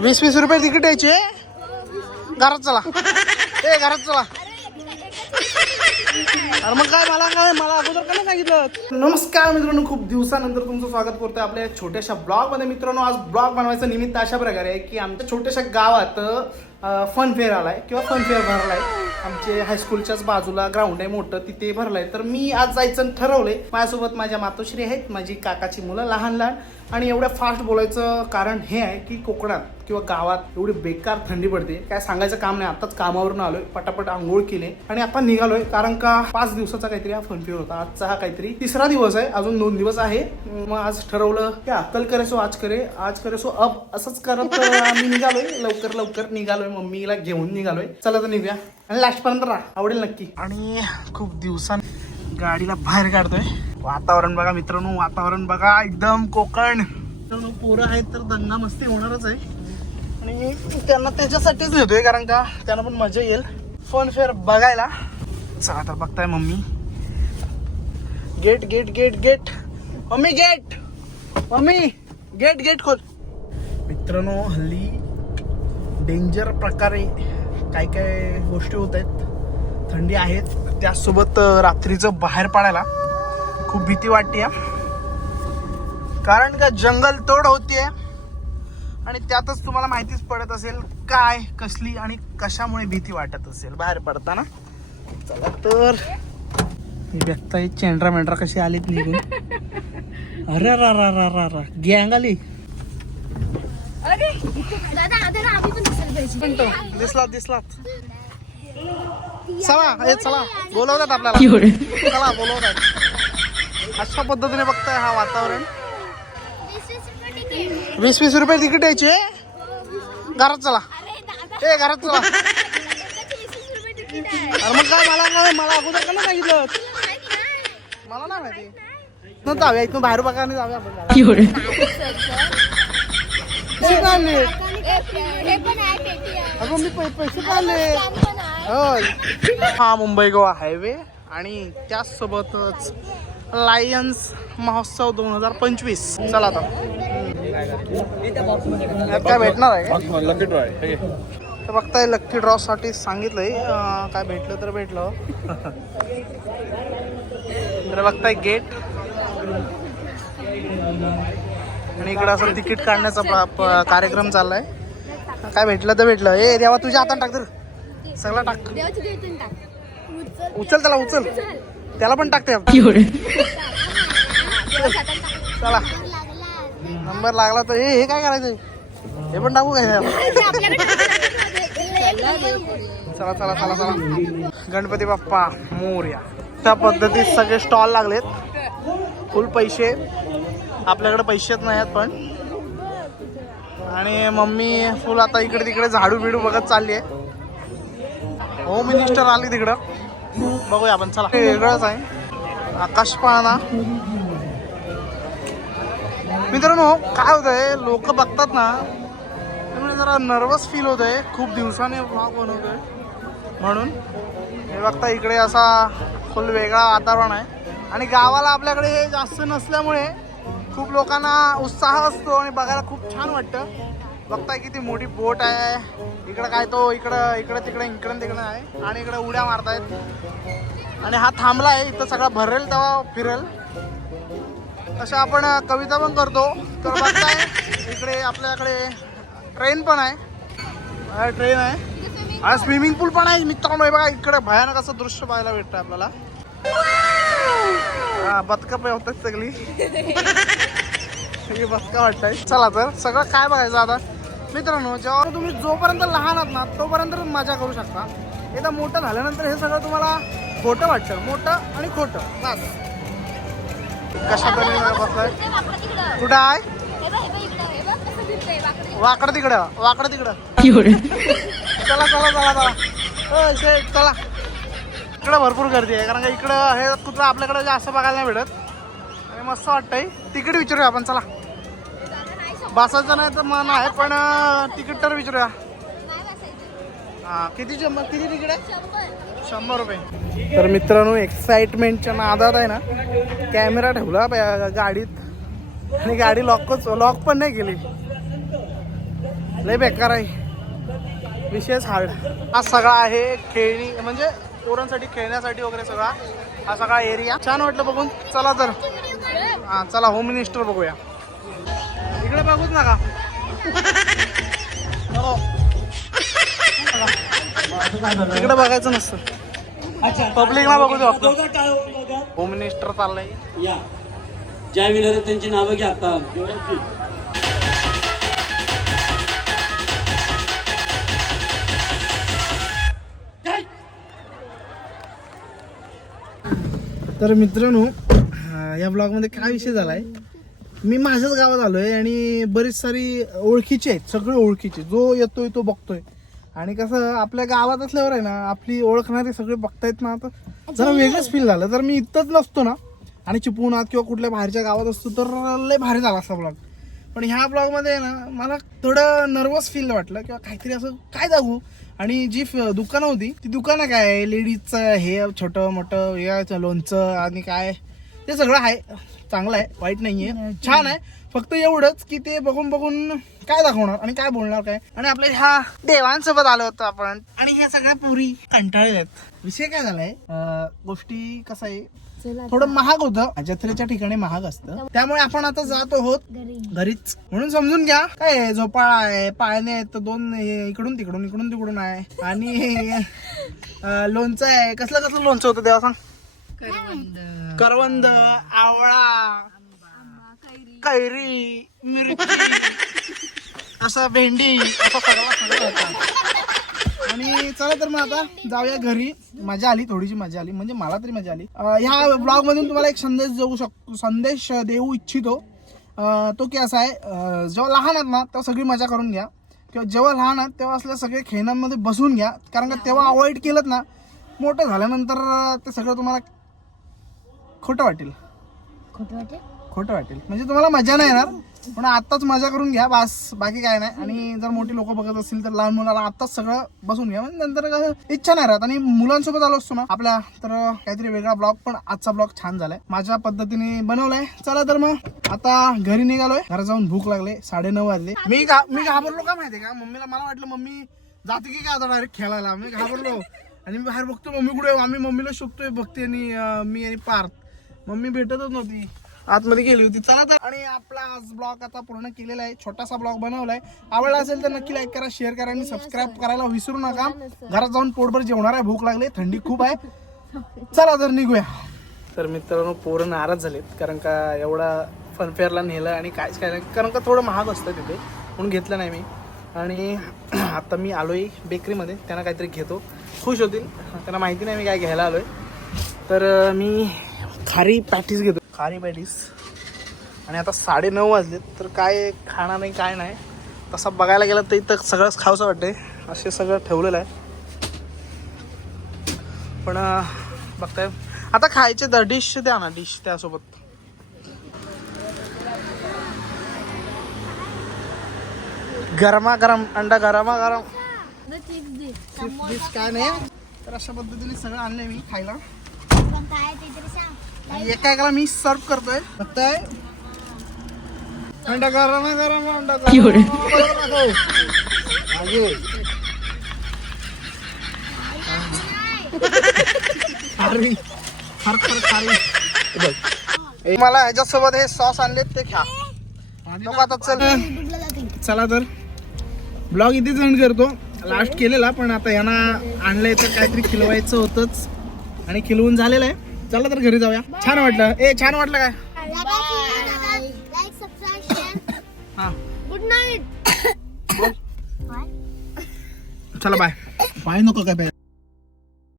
20-20 रुपये तिकीट यायचे. घरात चला, ए घरात चला. अरे मग काय मला अगोदर काय सांगितलं. नमस्कार मित्रांनो, खूप दिवसानंतर तुमचं स्वागत करतोय आपल्या छोट्याशा ब्लॉग मध्ये. मित्रांनो, आज ब्लॉग बनवायचं निमित्त अशा प्रकारे आहे की आमच्या छोट्याशा गावात फन फेअर आलाय किंवा फन फेअर भरलाय. आमचे हायस्कूलच्याच बाजूला ग्राउंड आहे मोठं, तिथे भरलाय. तर मी आज जायचं ठरवलंय. माझ्यासोबत माझ्या मातोश्री आहेत, माझी काकाची मुलं लहान लहान. आणि एवढ्या फास्ट बोलायचं कारण हे आहे की कोकणात किंवा गावात एवढी बेकार थंडी पडते, काय सांगायचं काम नाही. आताच कामावरून आलोय, पटापट आंघोळ केले आणि आता निघालोय. कारण का 5 दिवसाचा काहीतरी हा फन फेअर होता. आजचा हा काहीतरी 3रा दिवस आहे, अजून 2 दिवस आहे. मग आज ठरवलं की कल करे सो आज करे सो अब, असंच करत आम्ही निघालोय. लवकर निघालोय, मम्मीला घेऊन निघालोय. चला तर निघूया आणि लास्ट पर्यंत राहा, आवडेल नक्की. आणि खूप दिवसांनी गाडीला बाहेर काढतोय. वातावरण बघा मित्रांनो, वातावरण बघा, एकदम कोकण. पोरं आहेत तर दंगा मस्ती होणारच आहे आणि त्यांना त्याच्यासाठीच नेतोय, कारण का त्यांना पण मजा येईल फन फेअर बघायला. चला तर बघताय mummy. Gate gate gate gate mummy, gate mummy, gate gate खोल. मित्रांनो, हल्ली डेंजर प्रकारे काय काय गोष्टी होत आहेत. थंडी आहेत, त्याचसोबत रात्रीचं बाहेर पडायला खूप भीती वाटते. कारण का जंगल तोड होतीये आणि त्यातच तुम्हाला माहितीच पडत असेल काय, कसली आणि कशामुळे भीती वाटत असेल बाहेर पडताना. चला तर बघताय चेंड्रा मेंढरा कशी आलीत निघून. अरे रा गँग आली. दिसला चला बोलवतात आपल्याला, चला बोलवतात. अशा पद्धतीने बघताय हा वातावरण. 20-20 रुपये तिकीट यायचे. घरात चला, ए घरात चला. अरे मग काय मला अगोदर का नाही सांगितलं. मला नाही माहिती. न जाऊया इथून बाहेर बघा आणि जाऊया आपण. पैसे काढले, अगं मी पैसे काढले. हा मुंबई गोवा हायवे आणि त्याचसोबतच लायन्स महोत्सव 2025. चला आता काय भेटणार आहे का? लकी ड्रॉ आहे तर बघताय. लकी ड्रॉ साठी सांगितलंय, काय भेटलं तर भेटलं. तर बघताय गेट आणि इकडं असं तिकीट काढण्याचा कार्यक्रम चाललाय. काय भेटलं तर भेटलं. ए देवा, तुझ्या हातात टाक, तर सगळं टाक. उचल त्याला, उचल त्याला पण टाकते. चला नंबर लागला तर हे काय करायचं, हे पण टाकू काय. चला चला चला चला. गणपती बाप्पा मोरया. त्या पद्धतीत सगळे स्टॉल लागलेत. फुल पैसे, आपल्याकडे पैसेच नाही आहेत पण. आणि मम्मी फुल आता इकडे तिकडे झाडू बिडू बघत चालली आहे. होम मिनिस्टर आली तिकडं, बघूया आपण. चला, हे वेगळंच आहे. आकाश पाळणा. मित्रांनो, काय होतंय, लोक बघतात ना त्यामुळे जरा नर्वस फील होत आहे. खूप दिवसाने व्लॉग बनवतोय म्हणून. हे बघता इकडे असा फुल वेगळा वातावरण आहे. आणि गावाला आपल्याकडे हे जास्त नसल्यामुळे खूप लोकांना उत्साह असतो आणि बघायला खूप छान वाटतं. बघताय किती मोठी बोट आहे. इकडं काय तो इकडं तिकडं आहे आणि इकडे उड्या मारतायत. आणि हा थांबला आहे इथं, सगळा भरेल तेव्हा फिरेल. तसं आपण कविता पण करतो. तर बघताय इकडे आपल्याकडे ट्रेन पण आहे. ट्रेन आहे आणि स्विमिंग पूल पण आहे. मित्रांनो बघा, इकडे भयानक असं दृश्य पाहायला भेटतं आपल्याला. हा बदका पे होतात सगळी. बदका वाटतंय. चला तर सगळं काय बघायचं आता मित्रांनो. जेव्हा तुम्ही जोपर्यंत लहान आहात ना तोपर्यंत मजा करू शकता. एकदा मोठं झाल्यानंतर हे सगळं तुम्हाला खोटं वाटतं. मोठं आणि खोटं बस. कशा तरी बसलाय. कुठं आहे? वाकडं तिकडं. चला चला चला चला. चला, इकडं भरपूर गर्दी आहे. कारण का इकडं हे कुठं आपल्याकडे जास्त बघायला नाही भेटत आणि मस्त वाटतंय. तिकीट विचारूया आपण. चला, बसायचं नाही तर मन आहे पण तिकीट तर विचारूया. किती तिकीट आहे? 100 रुपये. तर मित्रांनो, एक्साइटमेंटच्या नादात आहे ना कॅमेरा ठेवला गाडीत आणि गाडी लॉक पण नाही केली. लय बेकार आहे, विशेष हार्ड. हा सगळा आहे खेळणी म्हणजे पोरांसाठी खेळण्यासाठी वगैरे सगळा हा सगळा एरिया. छान वाटलं बघून. चला तर हा चला होम मिनिस्टर बघूया. इकडे बघूच नका. इकडे बघायचं नसतं, पब्लिकला बघू दे. होम मिनिस्टर चाललंय. या ज्या विनर त्यांची नावं घ्या आता. तर मित्रांनो या ब्लॉगमध्ये काय विषय झालाय, मी माझ्याच गावात आलोय आणि बरीच सारी ओळखीचे आहेत, सगळे ओळखीचे. जो येतोय तो बघतोय. आणि कसं आपल्या गावात असल्यावर आहे ना, आपली ओळखणारे सगळे बघतायत ना, तर जरा वेगळंच फील झालं. जर मी इथंच नसतो ना आणि चिपळूणात किंवा कुठल्या बाहेरच्या गावात असतो तर लय भारी झाला असा ब्लॉग. पण ह्या ब्लॉगमध्ये ना मला थोडं नर्वस फील वाटलं किंवा काहीतरी असं काय दाखवू. आणि जी दुकानं होती ती दुकानं काय लेडीजचं हे छोटं मोठं हे लोणचं आणि काय ते सगळं आहे. चांगलं आहे, वाईट नाहीये, छान आहे. फक्त एवढंच की ते बघून बघून काय दाखवणार आणि काय बोलणार काय. आणि आपल्या ह्या देवांसोबत आलो होतो आपण आणि ह्या सगळ्या पुरी कंटाळलेल्या आहेत. विषय काय झालाय, गोष्टी कसं आहे, थोडं महाग होतं, जत्रेच्या ठिकाणी महाग असतं, त्यामुळे आपण आता जात आहोत घरीच. म्हणून समजून घ्या. काय झोपाळा आहे, पाळणे आहेत, दोन इकडून तिकडून इकडून तिकडून आहे आणि लोणचं आहे. कसलं कसलं लोणचं होतं देवा सांग. करवंद, आवळा, कैरी, मिरची, असं भेंडी, असं सगळं होतं. आणि चला तर मग आता जाऊया घरी. मजा आली, थोडीशी मजा आली, म्हणजे मला तरी मजा आली. ह्या ब्लॉग मधून तुम्हाला एक संदेश देऊ इच्छितो. तो की असा आहे, जेव्हा लहान आहेत ना तेव्हा सगळी मजा करून घ्या, किंवा जेव्हा लहान आहात तेव्हा असल्या सगळे खेळण्यांमध्ये बसून घ्या. कारण का तेव्हा अवॉइड केलं ना, मोठं झाल्यानंतर ते सगळं तुम्हाला खोटं वाटेल. खोटं वाटेल म्हणजे तुम्हाला मजा नाही येणार. पण आत्ताच मजा करून घ्या बस, बाकी काय नाही. आणि जर मोठी लोक बघत असतील तर लहान मुलाला आत्ताच सगळं बसून घ्या, म्हणजे नंतर कसं इच्छा नाही राहत. आणि मुलांसोबत आलो असतो ना आपल्या, तर काहीतरी वेगळा ब्लॉग. पण आजचा ब्लॉग छान झालाय, माझ्या पद्धतीने बनवलाय. चला तर मग आता घरी निघालोय. घरात जाऊन भूक लागले, 9:30 वाजले. मी घाबरलो का माहितीये का, मम्मीला मला वाटलं मम्मी जाते की काय आता डायरेक्ट खेळायला. मी घाबरलो आणि मी बाहेर बघतो मम्मी कुठे. आम्ही मम्मीला शोधतोय, बघते आणि मी आणि पार्थ, मम्मी भेटतच नव्हती, आतमध्ये गेली होती. चला तर, आणि आपला आज ब्लॉग आता पूर्ण केलेला आहे, छोटासा ब्लॉग बनवलाय. आवडला असेल तर नक्की लाईक करा, शेअर करा आणि सबस्क्राईब करायला विसरू नका. घरात जाऊन पोटभर जेवणार आहे, भूक लागली, थंडी खूप आहे. चला तर निघूया. तर मित्रांनो पोरं नाराज झालेत, कारण का एवढा फनफेअरला नेलं आणि काहीच काय नाही, कारण का थोडं महाग असतं तिथे, म्हणून घेतलं नाही मी. आणि आता मी आलोय बेकरीमध्ये, त्यांना काहीतरी घेतो, खुश होतील. त्यांना माहिती नाही मी काय घ्यायला आलोय. तर मी खारी पॅटीस घेतो, खारी पॅटीस. आणि आता 9:30 वाजलेत, तर काय खाणार नाही काय नाही. तसं बघायला गेलं तर इथं सगळंच खावंसं वाटतंय, असे सगळं ठेवलेलं आहे. पण बघताय आता खायचे तर डिश द्या ना, डिश त्यासोबत. गरमागरम अंडा, गरमागरम डिश काय नाही. तर अशा पद्धतीने सगळं आणलंय मी खायला. एका एकाला मी सर्व करतोय, बघताय. अंडा गरम गरम, अंडा मला ह्याच्यासोबत हे सॉस आणलेत ते खा. आता चला तर ब्लॉग इथेच एंड करतो. लास्ट केलेला, पण आता यांना आणलंय तर काहीतरी खिलवायचं होतंच आणि खिलवून झालेलं आहे. चला तर घरी जाऊया. छान वाटलं, छान वाटलं काय. Good night. चला बाय. बाय नको काय बाय.